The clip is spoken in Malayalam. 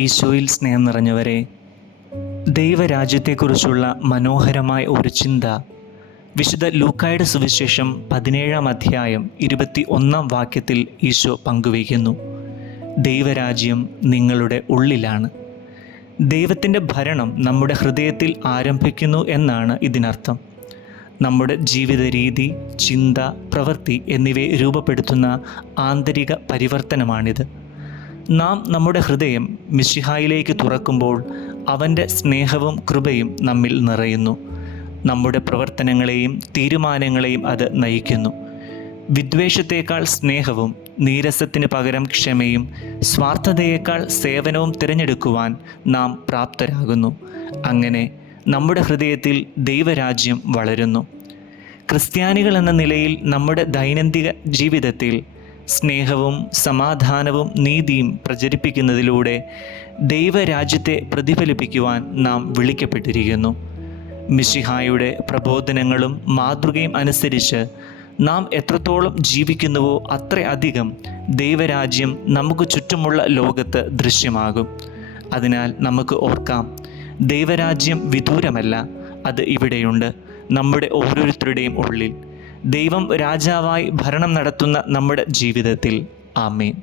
ഈശോയിൽ സ്നേഹം നിറഞ്ഞവരെ, ദൈവരാജ്യത്തെക്കുറിച്ചുള്ള മനോഹരമായ ഒരു ചിന്ത വിശുദ്ധ ലൂക്കായുടെ സുവിശേഷം 17-ാം അധ്യായം 21-ാം വാക്യത്തിൽ ഈശോ പങ്കുവയ്ക്കുന്നു. ദൈവരാജ്യം നിങ്ങളുടെ ഉള്ളിലാണ്. ദൈവത്തിൻ്റെ ഭരണം നമ്മുടെ ഹൃദയത്തിൽ ആരംഭിക്കുന്നു എന്നാണ് ഇതിനർത്ഥം. നമ്മുടെ ജീവിത രീതി, ചിന്ത, പ്രവൃത്തി എന്നിവയെ രൂപപ്പെടുത്തുന്ന ആന്തരിക പരിവർത്തനമാണിത്. നാം നമ്മുടെ ഹൃദയം മിശിഹായിലേക്ക് തുറക്കുമ്പോൾ അവൻ്റെ സ്നേഹവും കൃപയും നമ്മിൽ നിറയുന്നു. നമ്മുടെ പ്രവർത്തനങ്ങളെയും തീരുമാനങ്ങളെയും അത് നയിക്കുന്നു. വിദ്വേഷത്തേക്കാൾ സ്നേഹവും നീരസത്തിന് പകരം ക്ഷമയും സ്വാർത്ഥതയേക്കാൾ സേവനവും തിരഞ്ഞെടുക്കുവാൻ നാം പ്രാപ്തരാകുന്നു. അങ്ങനെ നമ്മുടെ ഹൃദയത്തിൽ ദൈവരാജ്യം വളരുന്നു. ക്രിസ്ത്യാനികൾ എന്ന നിലയിൽ നമ്മുടെ ദൈനംദിന ജീവിതത്തിൽ സ്നേഹവും സമാധാനവും നീതിയും പ്രചരിപ്പിക്കുന്നതിലൂടെ ദൈവരാജ്യത്തെ പ്രതിഫലിപ്പിക്കുവാൻ നാം വിളിക്കപ്പെട്ടിരിക്കുന്നു. മിശിഹായുടെ പ്രബോധനങ്ങളും മാതൃകയും അനുസരിച്ച് നാം എത്രത്തോളം ജീവിക്കുന്നുവോ അത്രയധികം ദൈവരാജ്യം നമുക്ക് ചുറ്റുമുള്ള ലോകത്ത് ദൃശ്യമാകും. അതിനാൽ നമുക്ക് ഓർക്കാം, ദൈവരാജ്യം വിദൂരമല്ല, അത് ഇവിടെയുണ്ട്, നമ്മുടെ ഓരോരുത്തരുടെയും ഉള്ളിൽ. ദൈവം രാജാവായി ഭരണം നടത്തുന്ന നമ്മുടെ ജീവിതത്തിൽ. ആമേൻ.